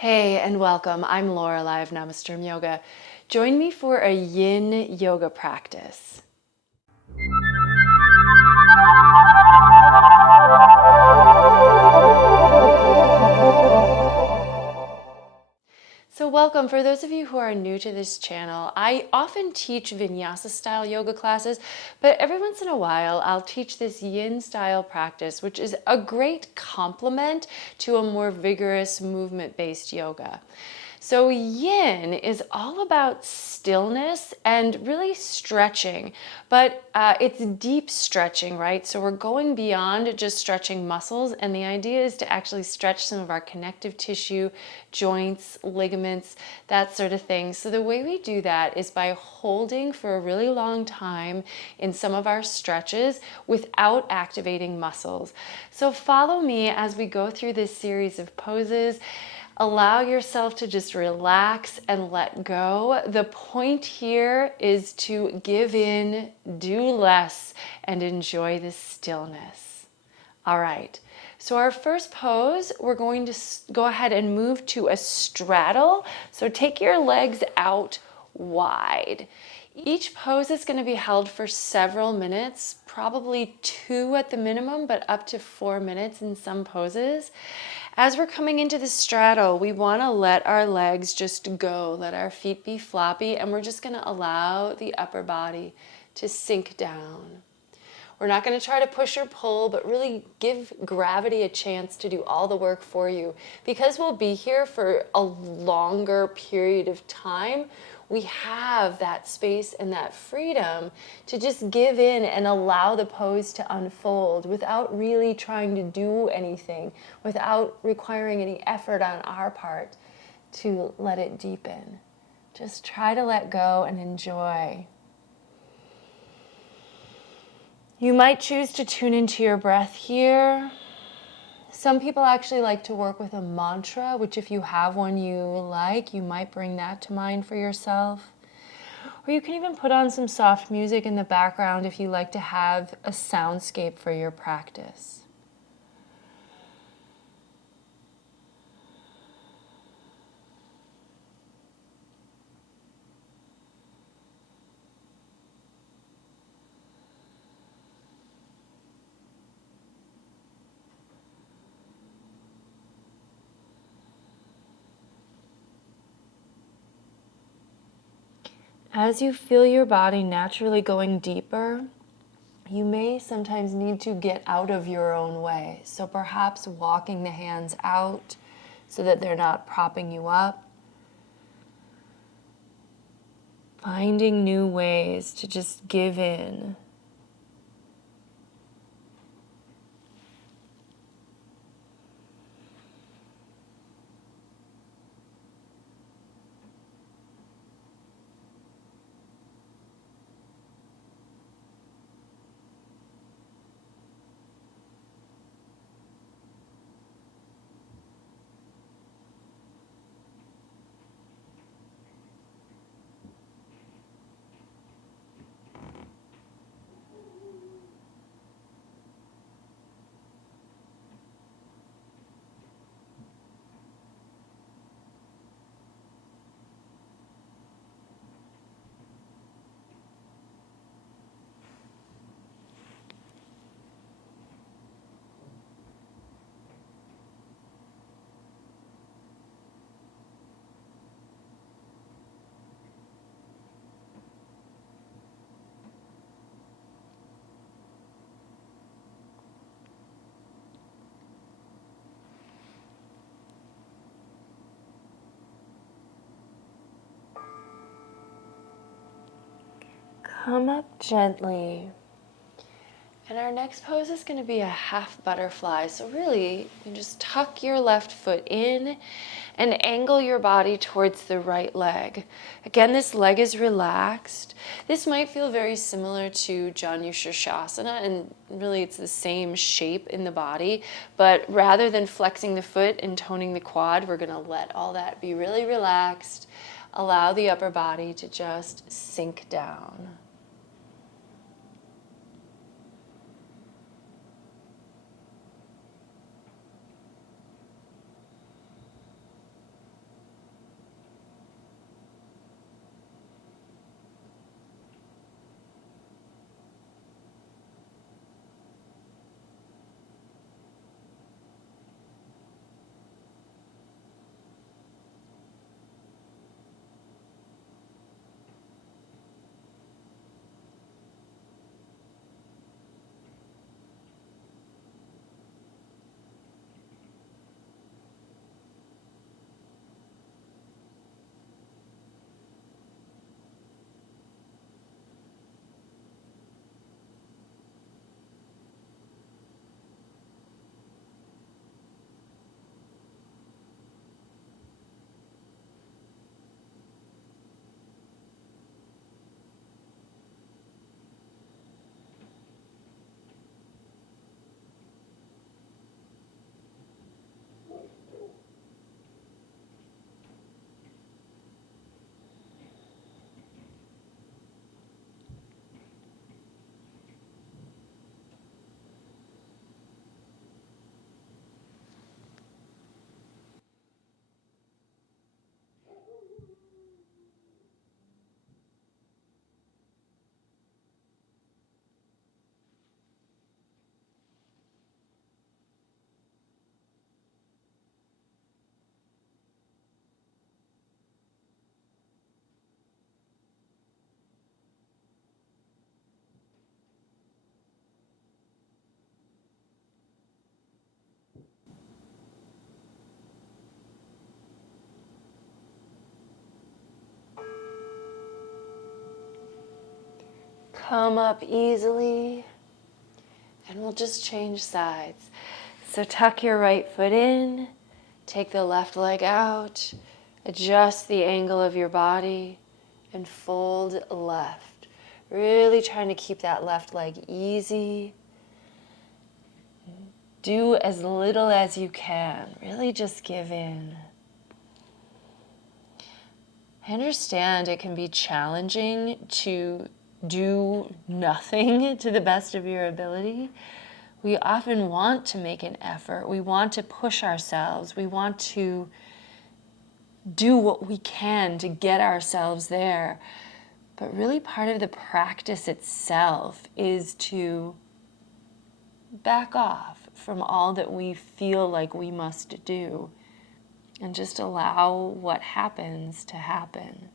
Hey and welcome. I'm Lorelei of Namasturm Yoga. Join me for a Yin Yoga practice. So welcome. For those of you who are new to this channel, I often teach vinyasa style yoga classes, but every once in a while I'll teach this yin style practice, which is a great complement to a more vigorous movement-based yoga. So yin is all about stillness and really stretching, but it's deep stretching, right? So we're going beyond just stretching muscles, and the idea is to actually stretch some of our connective tissue, joints, ligaments, that sort of thing. So the way we do that is by holding for a really long time in some of our stretches without activating muscles. So follow me as we go through this series of poses. Allow yourself to just relax and let go. The point here is to give in, do less, and enjoy the stillness. All right, so our first pose, we're going to go ahead and move to a straddle. So take your legs out wide. Each pose is going to be held for several minutes, probably 2 at the minimum, but up to 4 minutes in some poses. As we're coming into the straddle, we want to let our legs just go, let our feet be floppy, and we're just going to allow the upper body to sink down. We're not going to try to push or pull, but really give gravity a chance to do all the work for you. Because we'll be here for a longer period of time, we have that space and that freedom to just give in and allow the pose to unfold without really trying to do anything, without requiring any effort on our part to let it deepen. Just try to let go and enjoy. You might choose to tune into your breath here. Some people actually like to work with a mantra, which if you have one you like, you might bring that to mind for yourself. Or you can even put on some soft music in the background if you like to have a soundscape for your practice. As you feel your body naturally going deeper, you may sometimes need to get out of your own way. So perhaps walking the hands out so that they're not propping you up. Finding new ways to just give in. Come up gently. And our next pose is going to be a half butterfly. So really, you can just tuck your left foot in and angle your body towards the right leg. Again, this leg is relaxed. This might feel very similar to Shavasana, and really it's the same shape in the body. But rather than flexing the foot and toning the quad, we're going to let all that be really relaxed. Allow the upper body to just sink down. come up easily, and we'll just change sides. So tuck your right foot in, take the left leg out, adjust the angle of your body, and fold left. Really trying to keep that left leg easy. Do as little as you can. Really just give in. I understand it can be challenging to do nothing to the best of your ability. We often want to make an effort. We want to push ourselves. We want to do what we can to get ourselves there. But really part of the practice itself is to back off from all that we feel like we must do and just allow what happens to happen.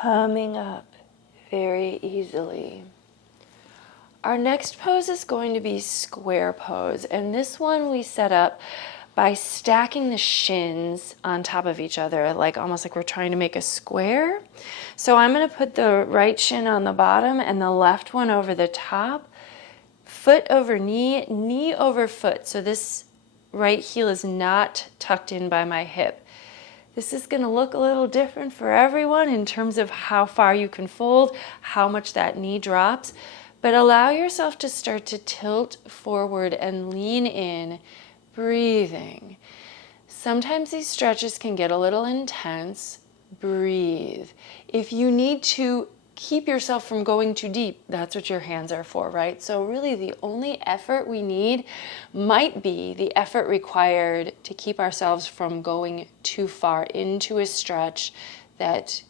Coming up very easily. Our next pose is going to be square pose, and this one we set up by stacking the shins on top of each other, like almost like we're trying to make a square. So I'm going to put the right shin on the bottom and the left one over the top, foot over knee, knee over foot. So this right heel is not tucked in by my hip. This is going to look a little different for everyone in terms of how far you can fold, how much that knee drops, but allow yourself to start to tilt forward and lean in, breathing. Sometimes these stretches can get a little intense. Breathe. If you need to keep yourself from going too deep, that's what your hands are for, right? So really the only effort we need might be the effort required to keep ourselves from going too far into a stretch that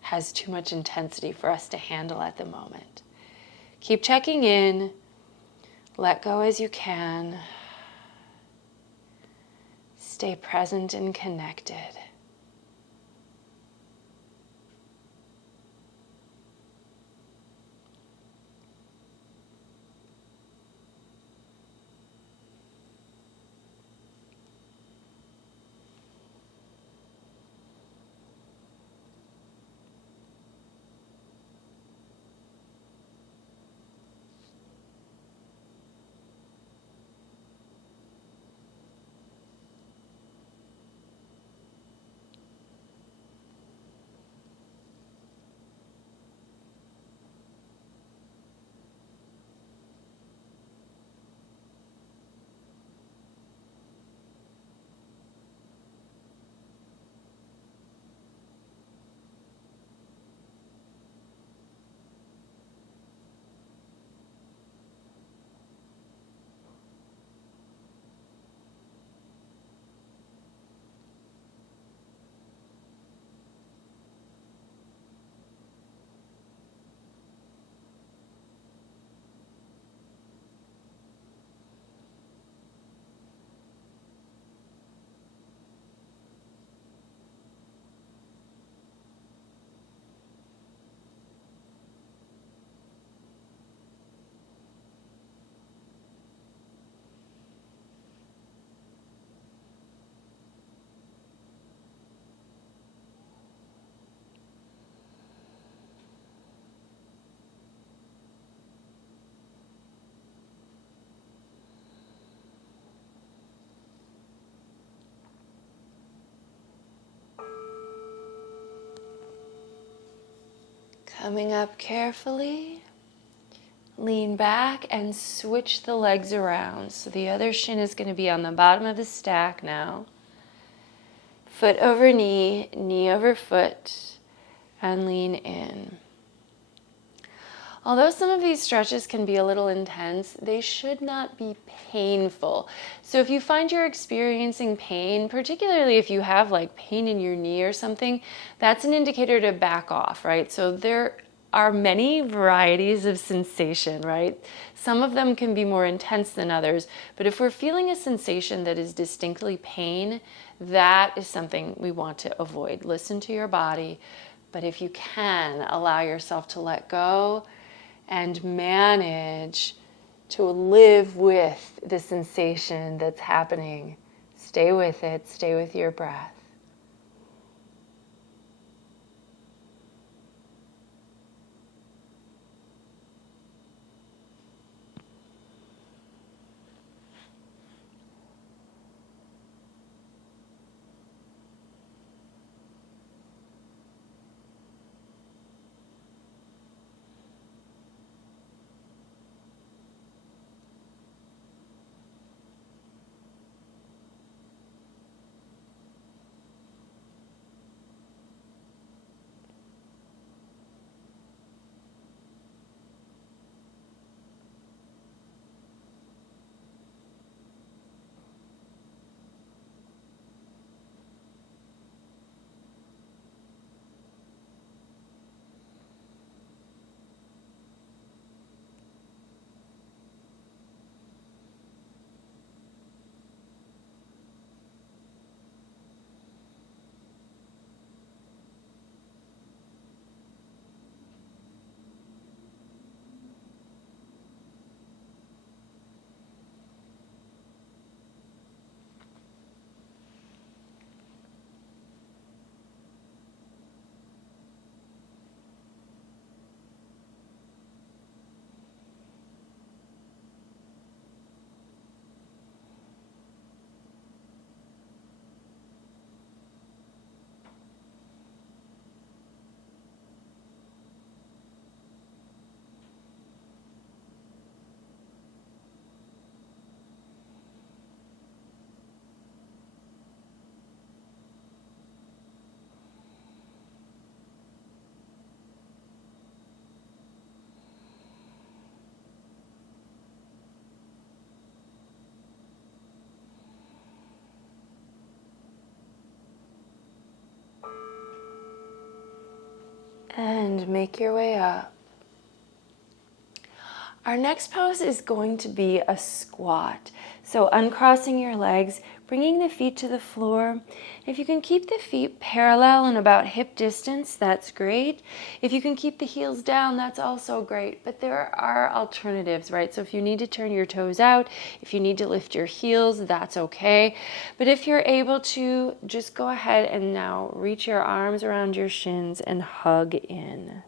has too much intensity for us to handle at the moment. Keep checking in. Let go as you can. Stay present and connected. Coming up carefully, lean back and switch the legs around. So the other shin is going to be on the bottom of the stack now. Foot over knee, knee over foot, and lean in. Although some of these stretches can be a little intense, they should not be painful. So if you find you're experiencing pain, particularly if you have like pain in your knee or something, that's an indicator to back off, right? So there are many varieties of sensation, right? Some of them can be more intense than others, but if we're feeling a sensation that is distinctly pain, that is something we want to avoid. Listen to your body, but if you can, allow yourself to let go and manage to live with the sensation that's happening. Stay with it, stay with your breath. And make your way up. Our next pose is going to be a squat. So uncrossing your legs, bringing the feet to the floor. If you can keep the feet parallel and about hip distance, that's great. If you can keep the heels down, that's also great. But there are alternatives, right? So if you need to turn your toes out, if you need to lift your heels, that's okay. But if you're able to, just go ahead and now reach your arms around your shins and hug in.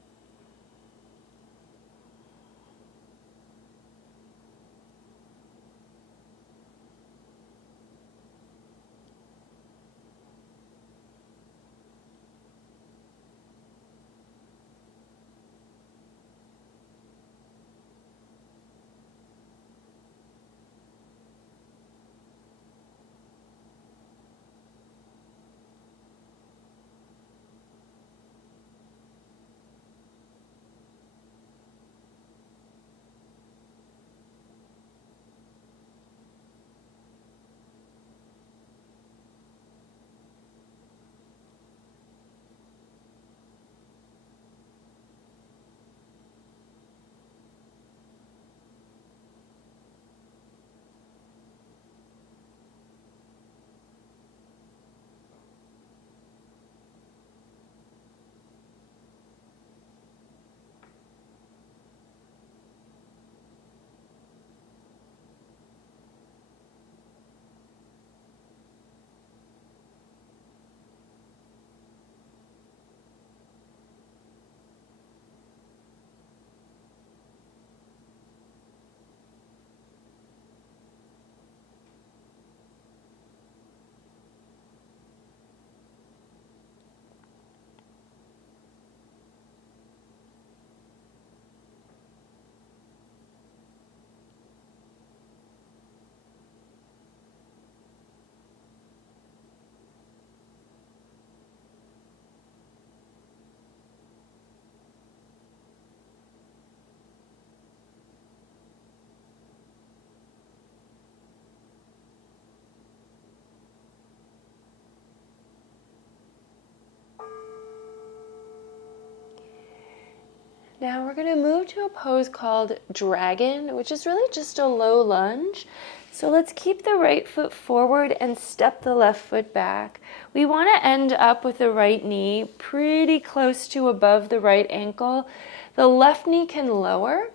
Now we're going to move to a pose called dragon, which is really just a low lunge. So let's keep the right foot forward and step the left foot back. We want to end up with the right knee pretty close to above the right ankle. The left knee can lower,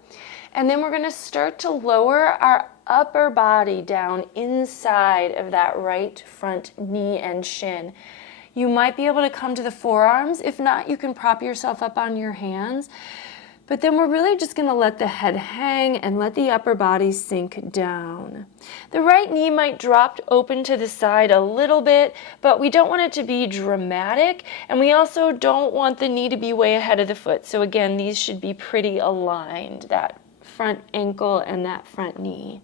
and then we're going to start to lower our upper body down inside of that right front knee and shin. You might be able to come to the forearms. If not, you can prop yourself up on your hands. But then we're really just going to let the head hang and let the upper body sink down. The right knee might drop open to the side a little bit, but we don't want it to be dramatic, and we also don't want the knee to be way ahead of the foot. So again, these should be pretty aligned, that front ankle and that front knee.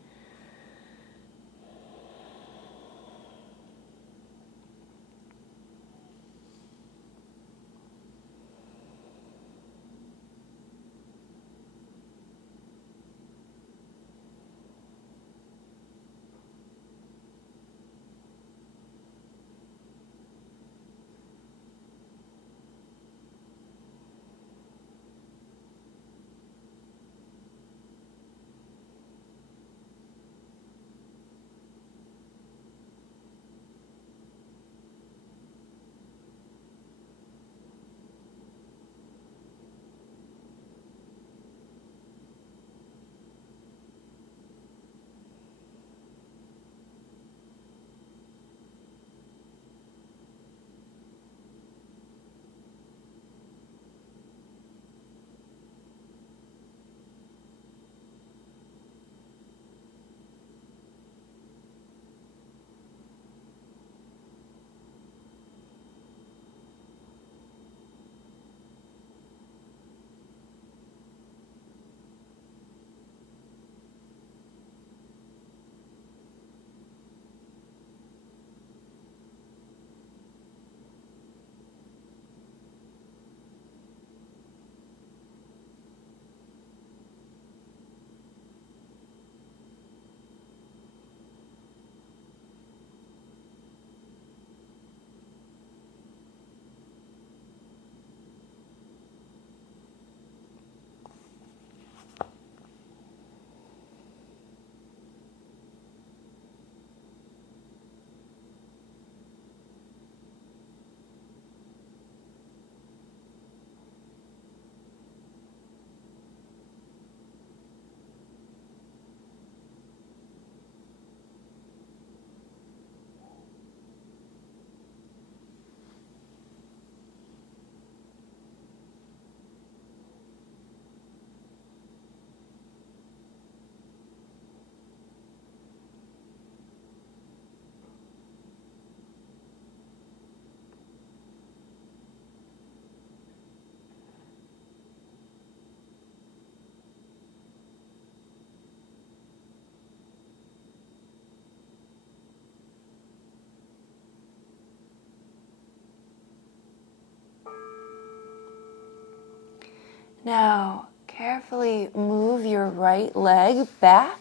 Now, carefully move your right leg back.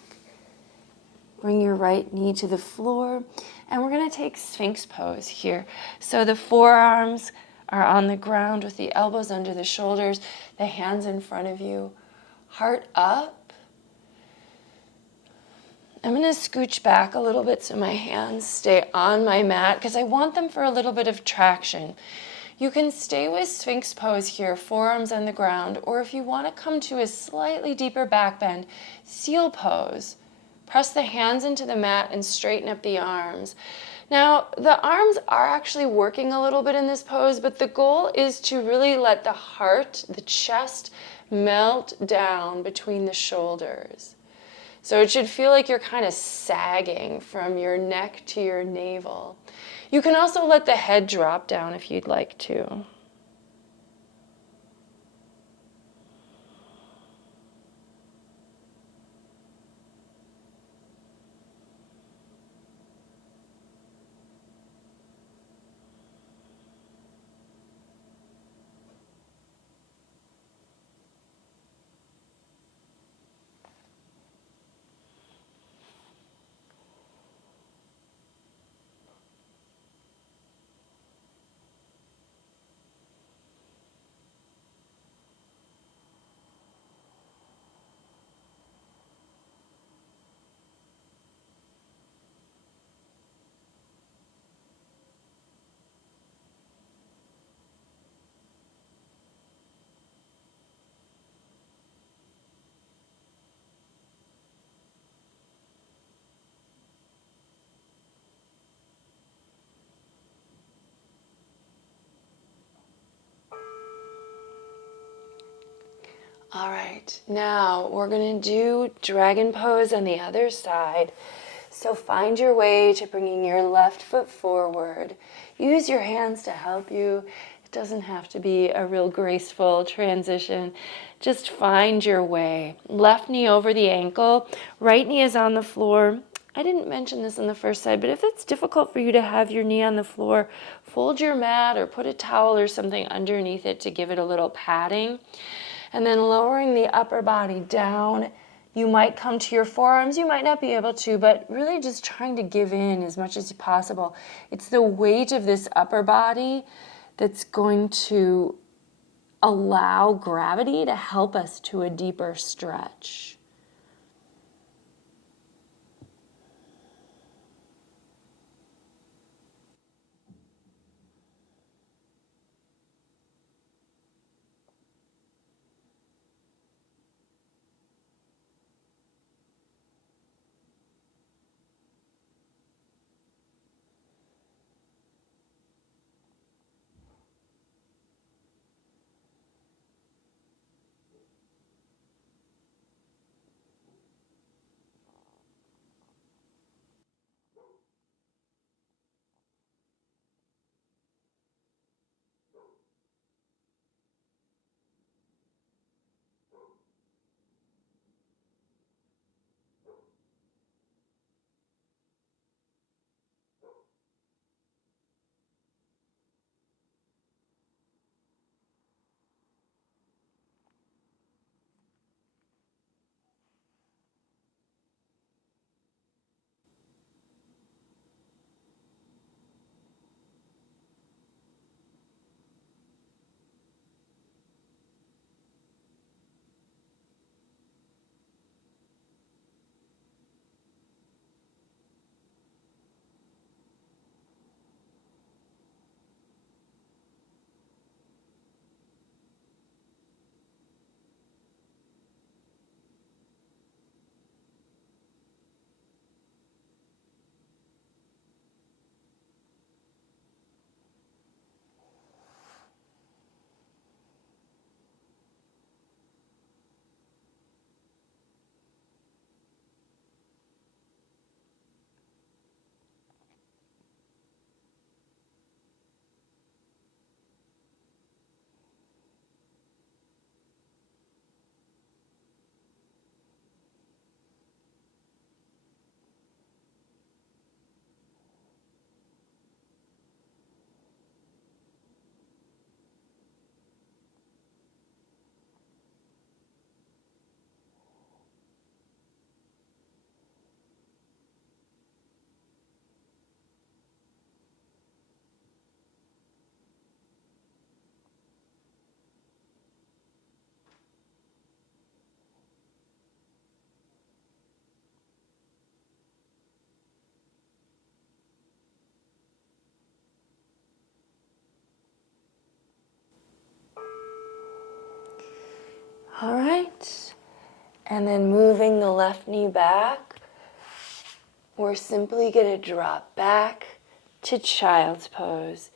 Bring your right knee to the floor. And we're going to take Sphinx pose here. So the forearms are on the ground with the elbows under the shoulders, the hands in front of you, heart up. I'm going to scooch back a little bit so my hands stay on my mat because I want them for a little bit of traction. You can stay with Sphinx pose here, forearms on the ground, or if you want to come to a slightly deeper back bend, seal pose. Press the hands into the mat and straighten up the arms. Now, the arms are actually working a little bit in this pose, but the goal is to really let the heart, the chest, melt down between the shoulders. So it should feel like you're kind of sagging from your neck to your navel. You can also let the head drop down if you'd like to. All right, now we're going to do dragon pose on the other side. So find your way to bringing your left foot forward. Use your hands to help you. It doesn't have to be a real graceful transition. Just find your way. Left knee over the ankle, right knee is on the floor. I didn't mention this on the first side, but if it's difficult for you to have your knee on the floor, fold your mat or put a towel or something underneath it to give it a little padding. And then lowering the upper body down. You might come to your forearms, you might not be able to, but really just trying to give in as much as possible. It's the weight of this upper body that's going to allow gravity to help us to a deeper stretch. All right, and then moving the left knee back, we're simply going to drop back to child's pose.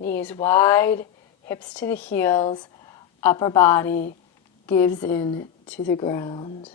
Knees wide, hips to the heels, upper body gives in to the ground.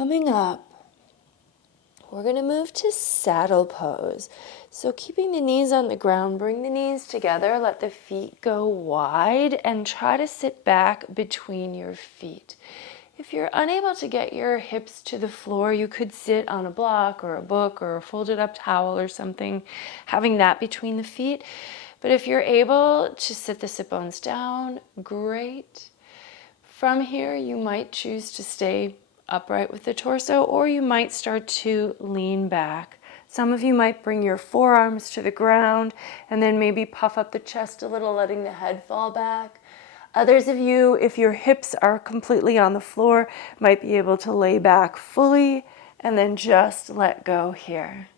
Coming up, we're going to move to saddle pose. So keeping the knees on the ground, bring the knees together, let the feet go wide, and try to sit back between your feet. If you're unable to get your hips to the floor, you could sit on a block or a book or a folded up towel or something, having that between the feet. But if you're able to sit the sit bones down, great. From here, you might choose to stay upright with the torso, or you might start to lean back. Some of you might bring your forearms to the ground and then maybe puff up the chest a little, letting the head fall back. Others of you, if your hips are completely on the floor, might be able to lay back fully and then just let go here.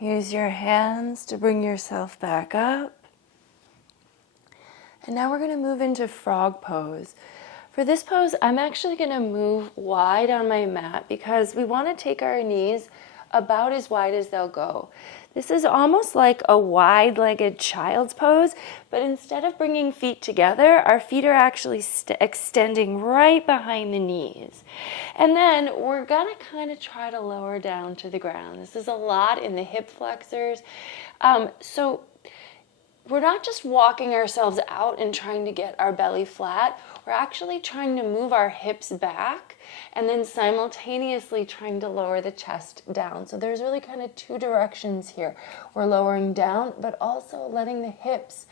Use your hands to bring yourself back up. And now we're going to move into frog pose. For this pose, I'm actually going to move wide on my mat because we want to take our knees about as wide as they'll go. This is almost like a wide-legged child's pose, but instead of bringing feet together, our feet are actually extending right behind the knees. And then we're going to kind of try to lower down to the ground. This is a lot in the hip flexors. So we're not just walking ourselves out and trying to get our belly flat. We're actually trying to move our hips back and then simultaneously trying to lower the chest down. So there's really kind of two directions here. We're lowering down, but also letting the hips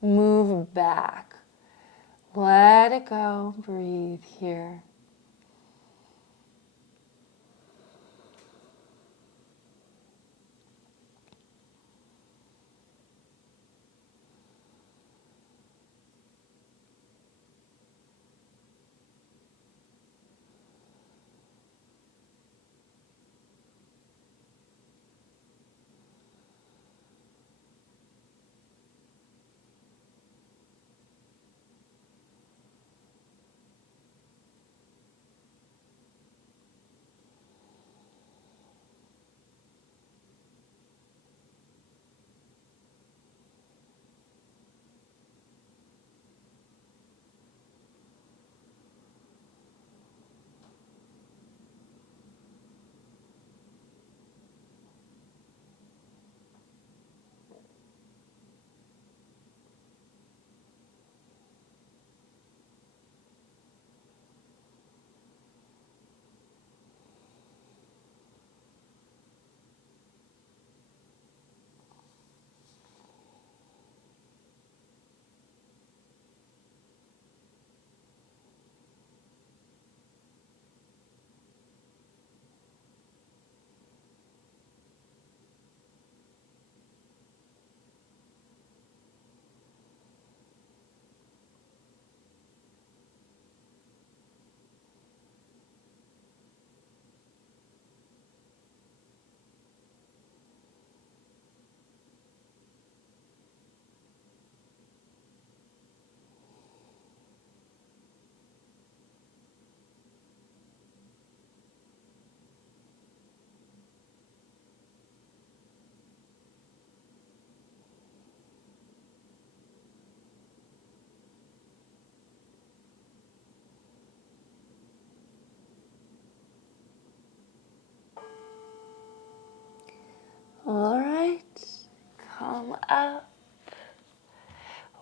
move back. Let it go. Breathe here.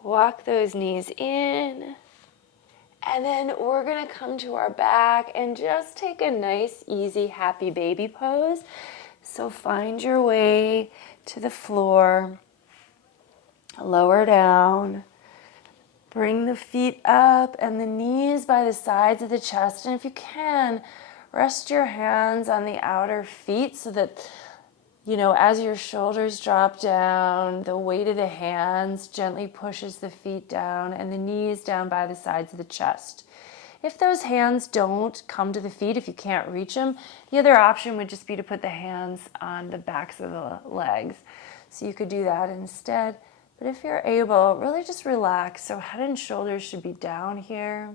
Walk those knees in. And then we're going to come to our back and just take a nice, easy, happy baby pose. So find your way to the floor. Lower down. Bring the feet up and the knees by the sides of the chest. And if you can, rest your hands on the outer feet so that, as your shoulders drop down, the weight of the hands gently pushes the feet down and the knees down by the sides of the chest. If those hands don't come to the feet, if you can't reach them, the other option would just be to put the hands on the backs of the legs. So you could do that instead. But if you're able, really just relax. So head and shoulders should be down here.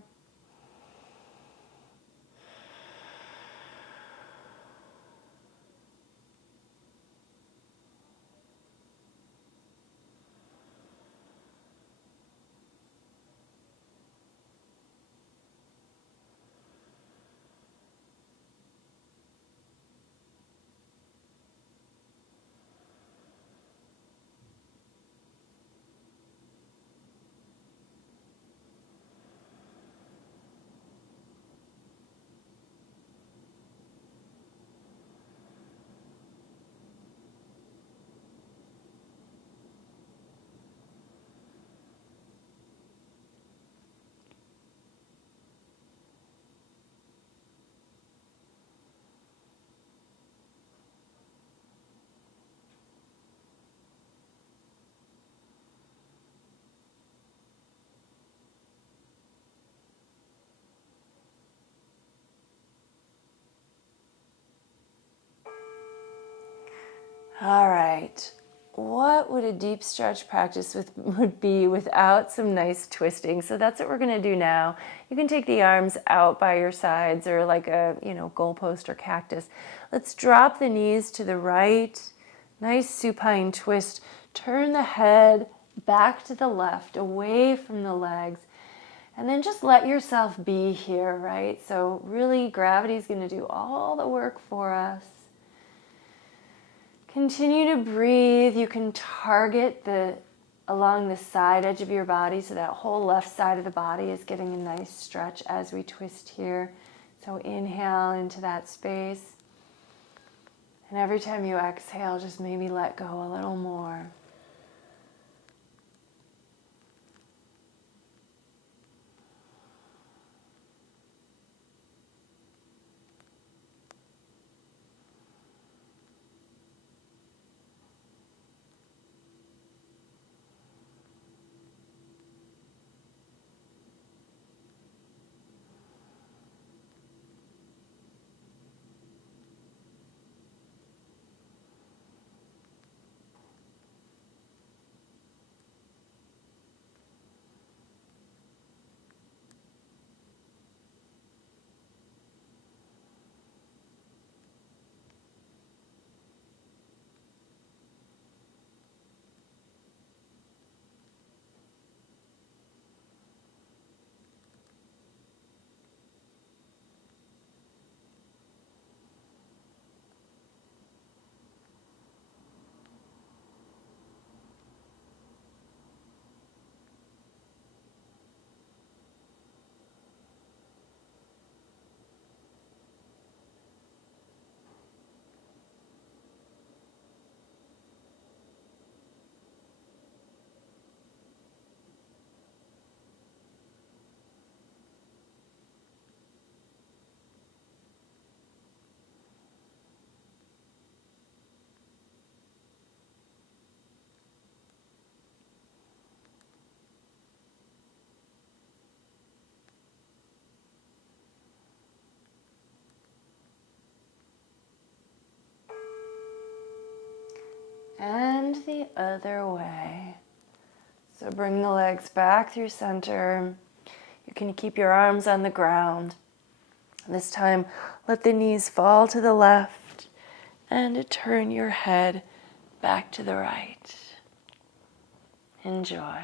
All right. What would a deep stretch practice would be without some nice twisting? So that's what we're going to do now. You can take the arms out by your sides or like a, goalpost or cactus. Let's drop the knees to the right. Nice supine twist. Turn the head back to the left, away from the legs. And then just let yourself be here, right? So really gravity is going to do all the work for us. Continue to breathe. You can target along the side edge of your body so that whole left side of the body is getting a nice stretch as we twist here. So inhale into that space. And every time you exhale, just maybe let go a little more. And the other way. So bring the legs back through center. You can keep your arms on the ground. This time, let the knees fall to the left and turn your head back to the right. Enjoy.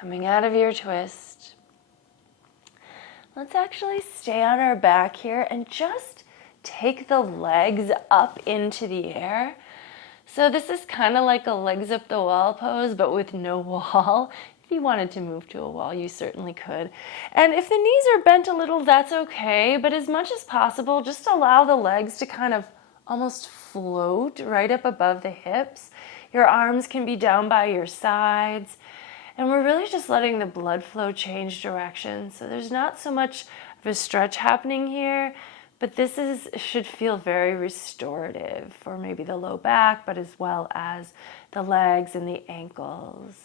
Coming out of your twist. Let's actually stay on our back here and just take the legs up into the air. So this is kind of like a legs up the wall pose, but with no wall. If you wanted to move to a wall, you certainly could. And if the knees are bent a little, that's okay. But as much as possible, just allow the legs to kind of almost float right up above the hips. Your arms can be down by your sides. And we're really just letting the blood flow change direction. So there's not so much of a stretch happening here, but this should feel very restorative for maybe the low back, but as well as the legs and the ankles.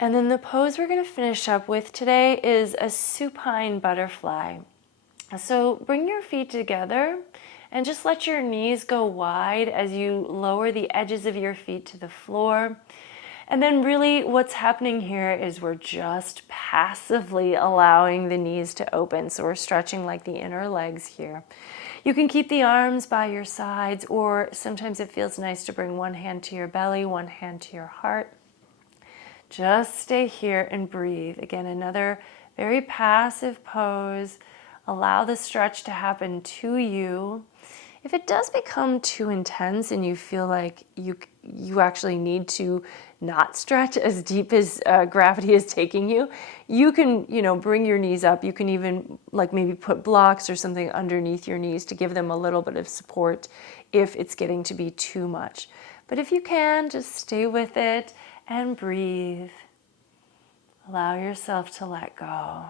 And then the pose we're going to finish up with today is a supine butterfly. So bring your feet together and just let your knees go wide as you lower the edges of your feet to the floor. And then really what's happening here is we're just passively allowing the knees to open. So we're stretching like the inner legs here. You can keep the arms by your sides, or sometimes it feels nice to bring one hand to your belly, one hand to your heart. Just stay here and breathe. Again, another very passive pose. Allow the stretch to happen to you. If it does become too intense and you feel like you actually need to not stretch as deep as gravity is taking you, you can, bring your knees up. You can even like maybe put blocks or something underneath your knees to give them a little bit of support if it's getting to be too much. But if you can, just stay with it and breathe. Allow yourself to let go.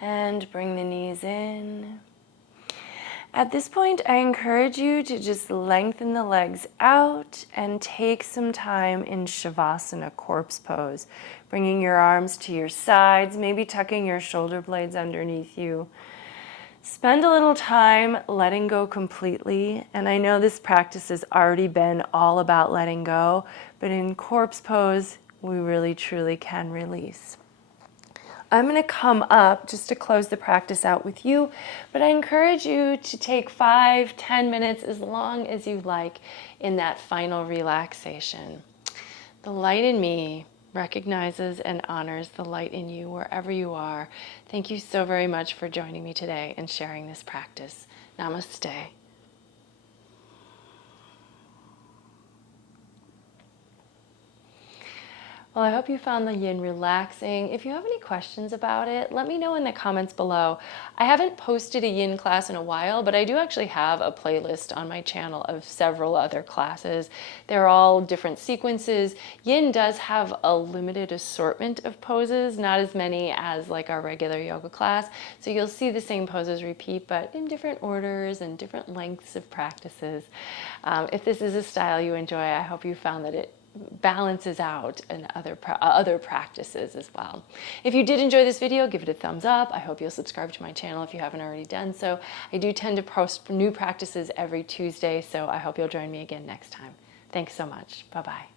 And bring the knees in. At this point, I encourage you to just lengthen the legs out and take some time in Shavasana, corpse pose, bringing your arms to your sides, maybe tucking your shoulder blades underneath you. Spend a little time letting go completely, and I know this practice has already been all about letting go, but in corpse pose, we really truly can release. I'm going to come up just to close the practice out with you, but I encourage you to take 5-10 minutes, as long as you like, in that final relaxation. The light in me recognizes and honors the light in you wherever you are. Thank you so very much for joining me today and sharing this practice. Namaste. Well, I hope you found the yin relaxing. If you have any questions about it, let me know in the comments below. I haven't posted a yin class in a while, but I do actually have a playlist on my channel of several other classes. They're all different sequences. Yin does have a limited assortment of poses, not as many as like our regular yoga class. So you'll see the same poses repeat, but in different orders and different lengths of practices. If this is a style you enjoy, I hope you found that it balances out in other practices as well. If you did enjoy this video, give it a thumbs up. I hope you'll subscribe to my channel if you haven't already done so. I do tend to post new practices every Tuesday, so I hope you'll join me again next time. Thanks so much. Bye-bye.